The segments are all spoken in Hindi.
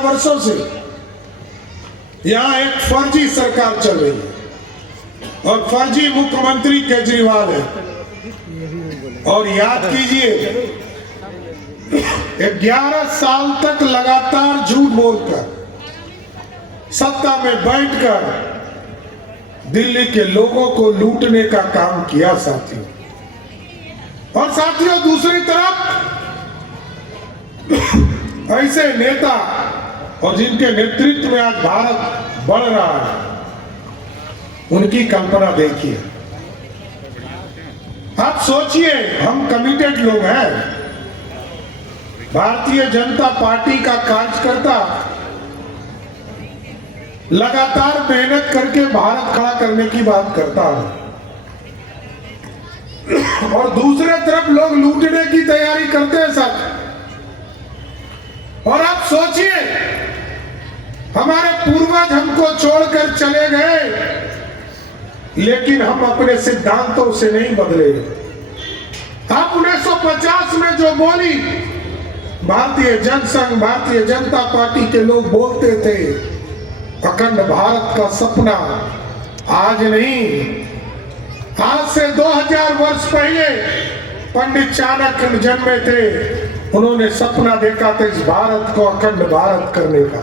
वर्षों से यहाँ एक फर्जी सरकार चल रही है और फर्जी मुख्यमंत्री केजरीवाल है। और याद कीजिए 11 साल तक लगातार झूठ बोलकर सत्ता में बैठकर दिल्ली के लोगों को लूटने का काम किया साथियों। और साथियों दूसरी तरफ ऐसे नेता और जिनके नेतृत्व में आज भारत बढ़ रहा है, उनकी कल्पना देखिए। आप सोचिए, हम कमिटेड लोग हैं, भारतीय जनता पार्टी का कार्यकर्ता लगातार मेहनत करके भारत खड़ा करने की बात करता है और दूसरे तरफ लोग लूटने की तैयारी करते हैं साथ। और आप सोचिए, हमारे पूर्वज हमको छोड़कर चले गए, लेकिन हम अपने सिद्धांतों से नहीं बदले। आप 1950 में जो बोली भारतीय जनसंघ, भारतीय जनता पार्टी के लोग बोलते थे, अखंड भारत का सपना, आज नहीं, आज से 2000 वर्ष पहले पंडित चाणक्य जन्मे थे। उन्होंने सपना देखा था इस भारत को अखंड भारत करने का।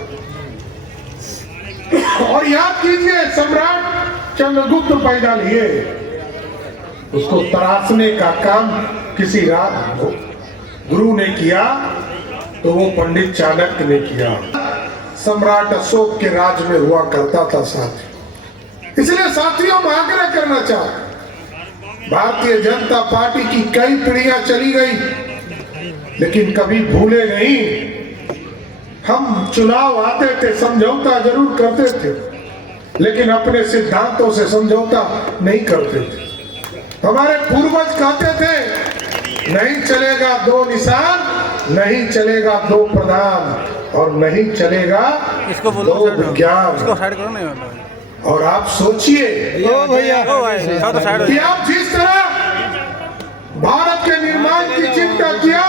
और याद कीजिए, सम्राट चंद्रगुप्त पैदा लिए, उसको तराशने का काम किसी राज गुरु ने किया तो वो पंडित चाणक्य ने किया। सम्राट अशोक के राज में हुआ करता था साथी। इसलिए साथियों हम आग्रह करना चाहते, भारतीय जनता पार्टी की कई पीढ़ियां चली गई, लेकिन कभी भूले नहीं। हम चुनाव आते थे, समझौता जरूर करते थे, लेकिन अपने सिद्धांतों से समझौता नहीं करते थे। हमारे पूर्वज कहते थे, नहीं चलेगा दो निशान, नहीं चलेगा दो प्रधान, और नहीं चलेगा दो विज्ञान। और आप सोचिए कि आप जिस तरह भारत के निर्माण की चिंता किया,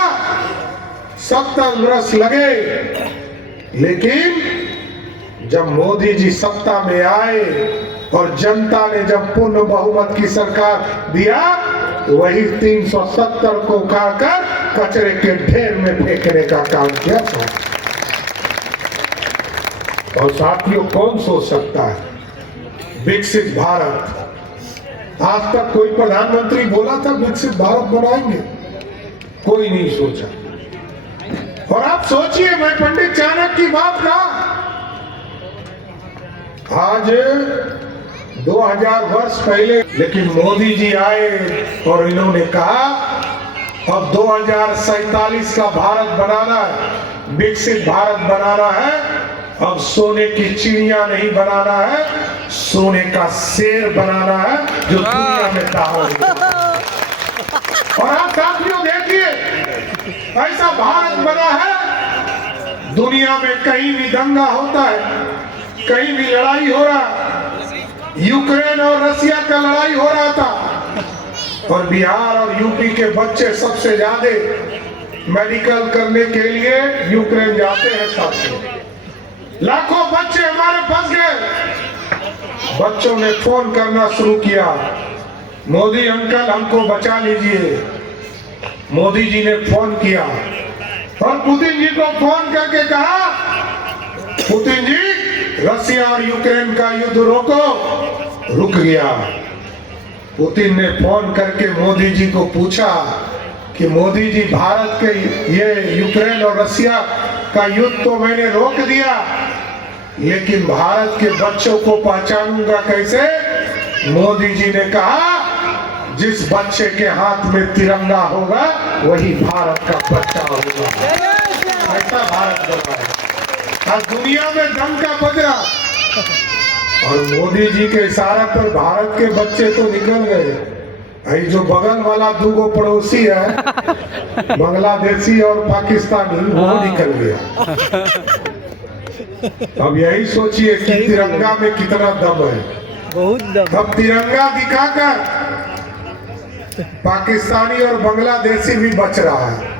70 वर्ष लगे, लेकिन जब मोदी जी सत्ता में आए और जनता ने जब पूर्ण बहुमत की सरकार दिया, तो वही 370 को उखाड़कर कचरे के ढेर में फेंकने का काम किया था। और साथियों, कौन सोच सकता है विकसित भारत? आज तक कोई प्रधानमंत्री बोला था विकसित भारत बनाएंगे? कोई नहीं सोचा। और आप सोचिए, मैं पंडित चाणक्य की बात का, आज 2000 वर्ष पहले, लेकिन मोदी जी आए और इन्होंने कहा अब 2047 का भारत बनाना है, विकसित भारत बनाना है। अब सोने की चिड़िया नहीं बनाना है, सोने का शेर बनाना है जो दुनिया में दावत। और आप साथियों देखिए, ऐसा भारत बना है, दुनिया में कहीं भी दंगा होता है, कहीं भी लड़ाई हो रहा, यूक्रेन और रसिया का लड़ाई हो रहा था, और बिहार और यूपी के बच्चे सबसे ज्यादा मेडिकल करने के लिए यूक्रेन जाते हैं साथियों। लाखों बच्चे हमारे फंस गए। बच्चों ने फोन करना शुरू किया, मोदी अंकल हमको बचा लीजिए। मोदी जी ने फोन किया और पुतिन जी को फोन करके कहा, पुतिन जी रसिया और यूक्रेन का युद्ध रोको। रुक गया। पुतिन ने फोन करके मोदी जी को पूछा कि मोदी जी, भारत के ये यूक्रेन और रसिया का युद्ध तो मैंने रोक दिया, लेकिन भारत के बच्चों को पहचानूंगा कैसे? मोदी जी ने कहा, जिस बच्चे के हाथ में तिरंगा होगा वही भारत का बच्चा होगा। ऐसा भारत बना है। आज दुनिया में दम का बजा, और मोदी जी के इशारे पर भारत के बच्चे तो निकल गए। जो बगल वाला दूगो पड़ोसी है, बांग्लादेशी और पाकिस्तानी, वो निकल गया। अब यही सोचिए कि तिरंगा में कितना दम है। बहुत दम। अब तिरंगा दिखाकर पाकिस्तानी और बांग्लादेशी भी बच रहा है।